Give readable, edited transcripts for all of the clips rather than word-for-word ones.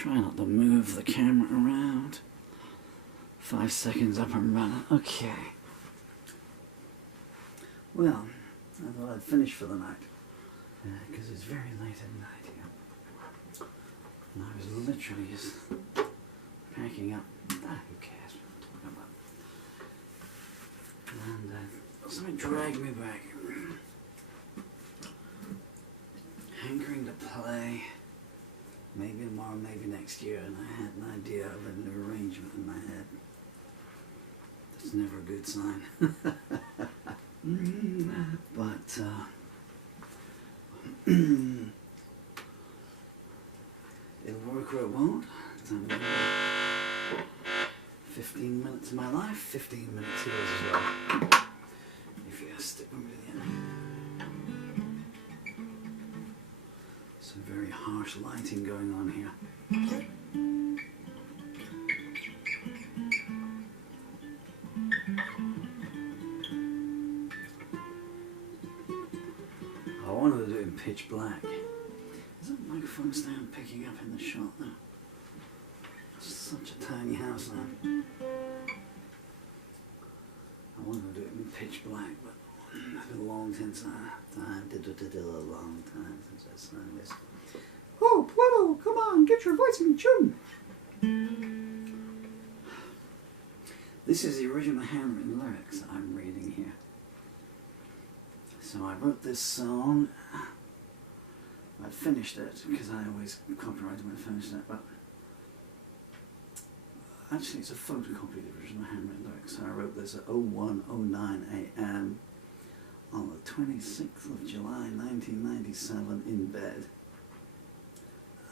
Try not to move the camera around. 5 seconds up and running. Okay. Well, I thought I'd finish for the night. Because it's very late at night here. And I was literally just packing up. Who cares what I'm talking about? And something dragged me back. Hankering to play. Maybe tomorrow, maybe next year, and I had an idea of a new arrangement in my head. That's never a good sign. But it'll work or it won't. 15 minutes of my life, 15 minutes yours as well. If you stick with me to the end. Some very harsh lighting going on here. I wanted to do it in pitch black. Is that microphone stand picking up in the shot now? It's such a tiny house now. I wanted to do it in pitch black, but it's been a long since a long time since I sang this. Oh, Pluto, come on, get your voice in tune. This is the original handwritten lyrics I'm reading here. So I wrote this song. I finished it because I always copyrighted when I finished it, but actually it's a photocopy of the original handwritten lyrics. So I wrote this at 01:09 AM on the 26th of July 1997 in bed.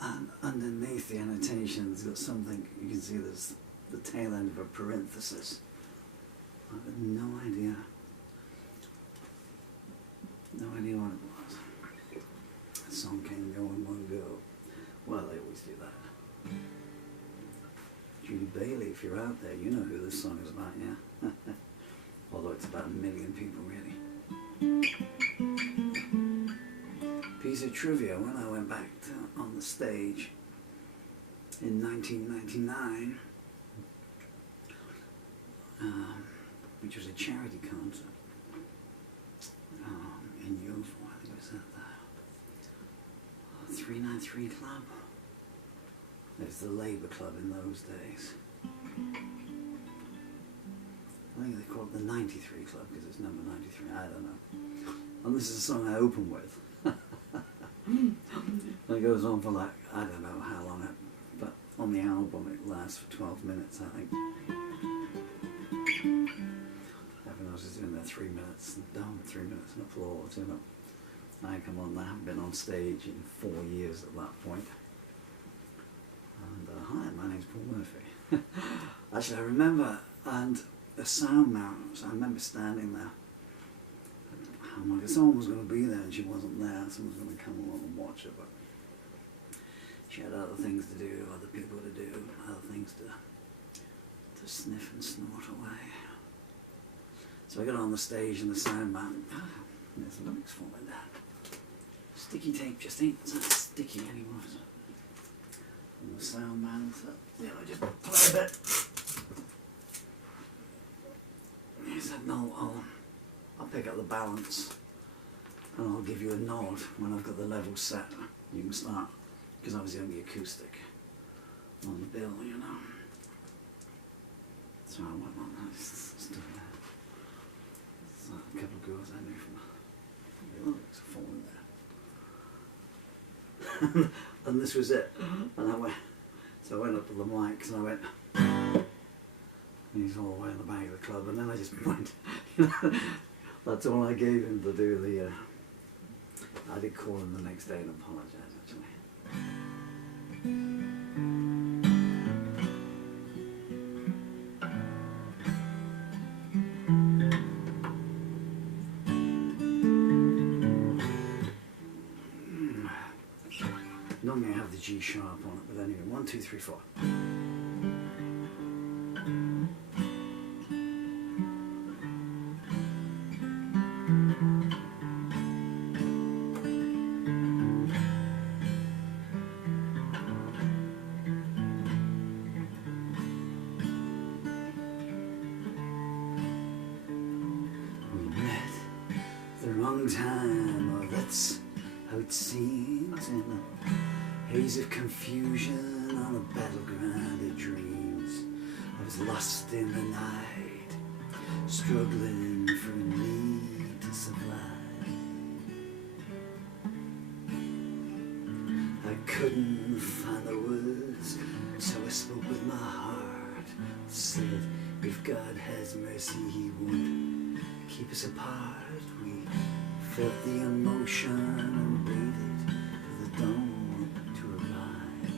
And underneath the annotation there's got something, you can see there's the tail end of a parenthesis. I've got no idea what it was. That song can go in one go. Well, they always do that. Judy Bailey, if you're out there, you know who this song is about, yeah? Although it's about 1 million people, really. Piece of trivia, when I went back on the stage in 1999, which was a charity concert in Yeovil, I think it was at the 393 Club. It was the Labour Club in those days. I think they call it the 93 Club because it's number 93, I don't know. And this is the song I open with. And it goes on for like, I don't know how long, but on the album it lasts for 12 minutes, I think. Everyone else is doing their 3 minutes, down 3 minutes and applause, you know. I come on, I haven't been on stage in 4 years at that point. And hi, my name's Paul Murphy. Actually, I remember, and the sound man, so I remember standing there. I'm like, someone was going to be there and she wasn't there, someone was going to come along and watch her, but she had other things to do, other people to do, other things to sniff and snort away. So I got on the stage and the sound man, there's the lyrics falling down. Sticky tape just ain't so sticky anymore, is it? And the sound man said, you know, just play a bit. He said, no, I'll pick up the balance and I'll give you a nod when I've got the level set. You can start, because I was the only acoustic on the bill, you know. So I went on, I just stood there. So a couple of girls I knew from the lyrics are falling there. And this was it. And I went, so I went up to the mics and I went, and he's all the way in the back of the club, and then I just went, you know, that's all I gave him to do the, I did call him the next day and apologise, actually. Normally I have the G sharp on it, but anyway, 1, 2, 3, 4. long time, or that's how it seems, in a haze of confusion on a battleground of dreams. I was lost in the night, struggling for a need to survive. I couldn't find the words, so I spoke with my heart. Said, if God has mercy, He won't keep us apart. We felt the emotion and waited for the dawn to arrive.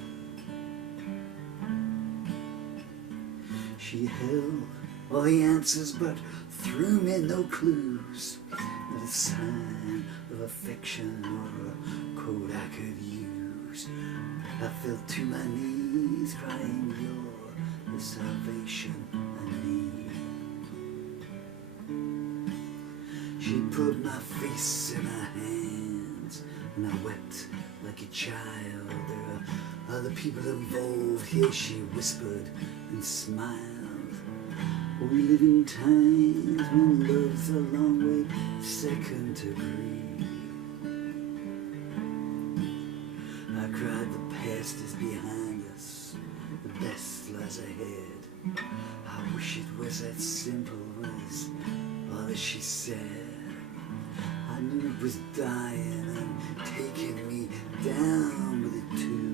She held all the answers but threw me no clues, not a sign of affection or a quote I could use. I fell to my knees crying, you're the salvation I need. She put my face in her hands and I wept like a child. There are other people involved here, she whispered and smiled. We live in times when love's a long way second to breathe. I cried, the past is behind us, the best lies ahead. I wish it was that simple as all that she said. I knew it was dying and taking me down with it too.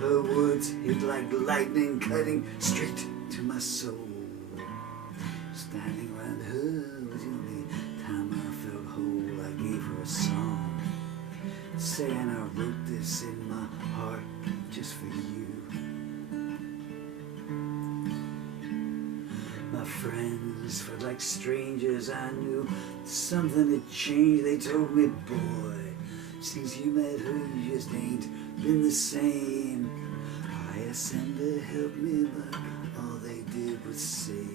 Her words hit like lightning, cutting straight to my soul. Standing around her was the only time I felt whole. I gave her a song, saying I wrote this in my heart just for you. My friends felt like strangers. I knew something had changed. They told me, boy, since you met her, you just ain't been the same. I asked them to help me, but all they did was say,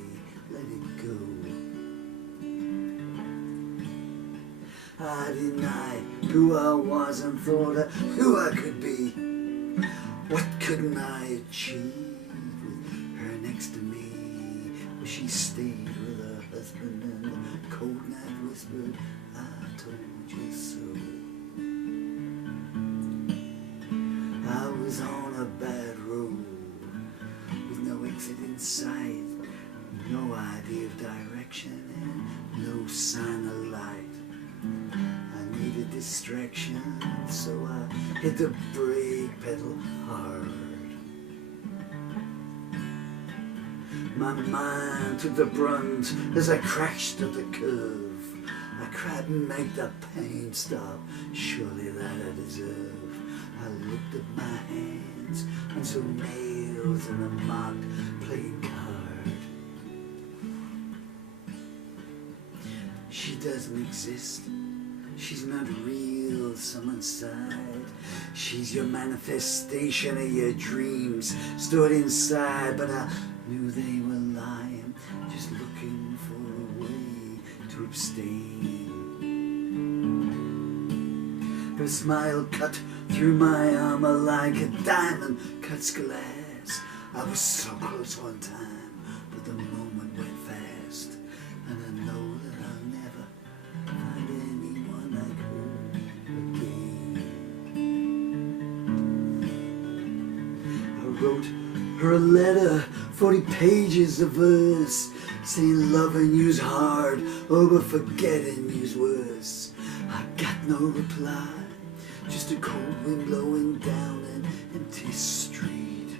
let it go. I denied who I was and thought of who I could be. What couldn't I achieve with her next to me? Well, she stayed with her husband and the cold night whispered, I told you so. I was on a bad road with no exit in sight, no idea of direction and no sign of light. I needed distraction, so I hit the brake pedal hard. My mind took the brunt as I crashed up the curve. I cried and made the pain stop, surely that I deserve. I looked at my hands and saw nails and a marked playing card. She doesn't exist, she's not real, someone sighed. She's your manifestation of your dreams stored inside, but I knew they were lying, just looking for a way to abstain. Her smile cut through my armor like a diamond cuts glass. I was so close one time, but the moment went fast. And I know that I'll never find anyone like her again. I wrote her a letter, 40 pages of verse, saying loving you's hard, oh but forgetting you's worse. I got no reply, just a cold wind blowing down an empty street.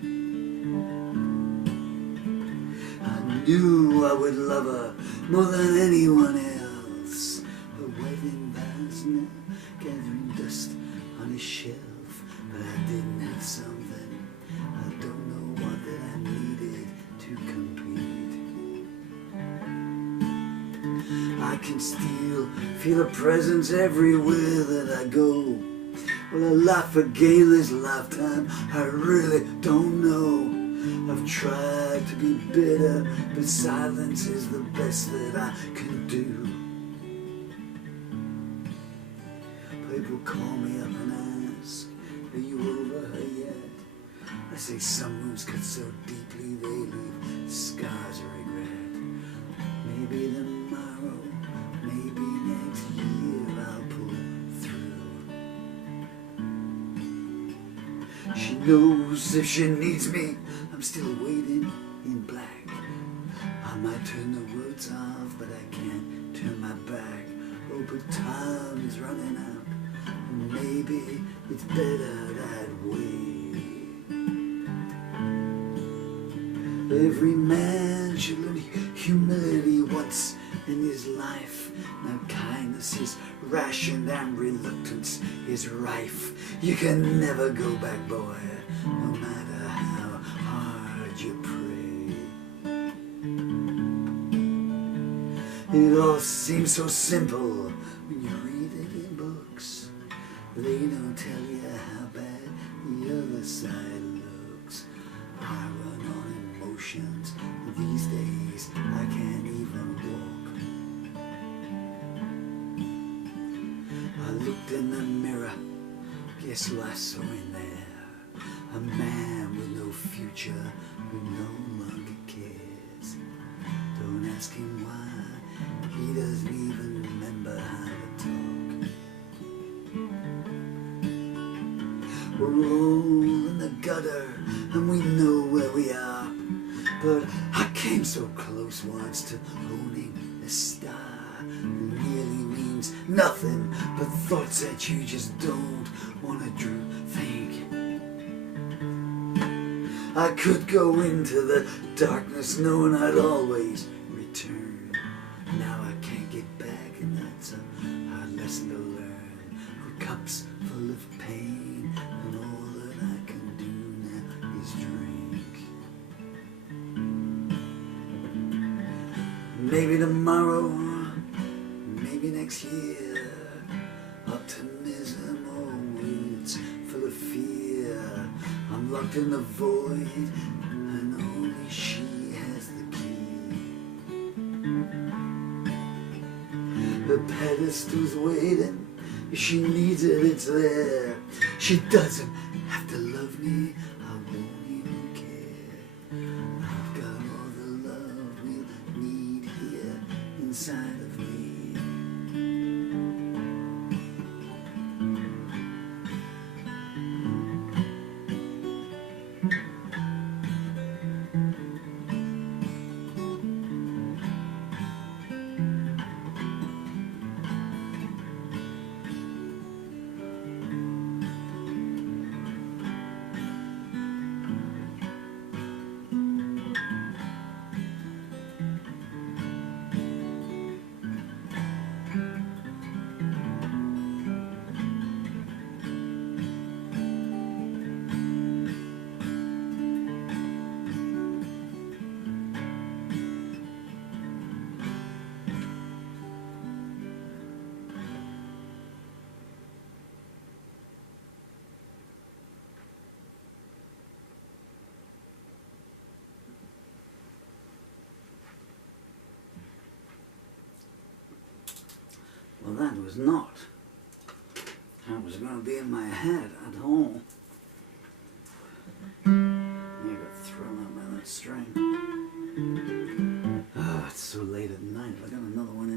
I knew I would love her more than anyone else. Her wedding vows now gathering dust on a shelf, but I didn't have something, I don't know what that I needed to complete. I can still feel her presence everywhere that I go. Will I laugh again this lifetime? I really don't know. I've tried to be bitter, but silence is the best that I can do. People call me up and ask, are you over her yet? I say some wounds cut so deeply they leave scars of regret. Maybe tomorrow, maybe next year I'll pull through. She knows if she needs me, I'm still waiting in black. I might turn the words off, but I can't turn my back. Oh, but time is running out, and maybe it's better that way. Every man should learn humility once in his life. Now kindness is rationed and reluctance is rife. You can never go back, boy, no matter how hard you pray. It all seems so simple when you read it in books. They don't tell you how bad the other side looks. I run on emotions. These days I can't even walk. I looked in the mirror. Guess who I saw in there? A man with no future who no longer cares. Don't ask him why. He doesn't even remember how to talk. We're all in the gutter and we know where we are. But I came so close once to owning a star. It really means nothing but thoughts that you just don't want to think. I could go into the darkness knowing I'd always return. Now I can't get back, and that's a hard lesson to learn. With cups full of pain, and all that I can do now is drink. Maybe tomorrow, maybe next year. Optimism, oh, it's full of fear. I'm locked in the void, and only she has the key. The pedestal's waiting. If she needs it, it's there. She doesn't have to love me. I won't even care. I've got all the love we'll need here inside of me. Well, that was not how it was going to be in my head at all. I got thrown out by that string. Oh, it's so late at night. I got another one